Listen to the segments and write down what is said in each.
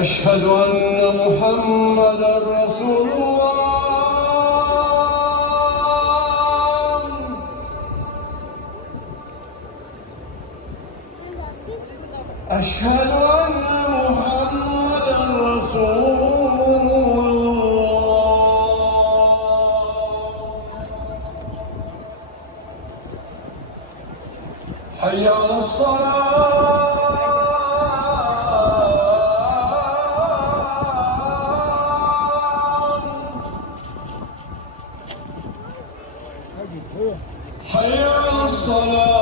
أشهد أن محمدًا رسول الله. أشهد أن محمدًا رسول الله. حي على الصلاة. حي على الصلاة.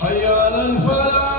حي على الفلاح.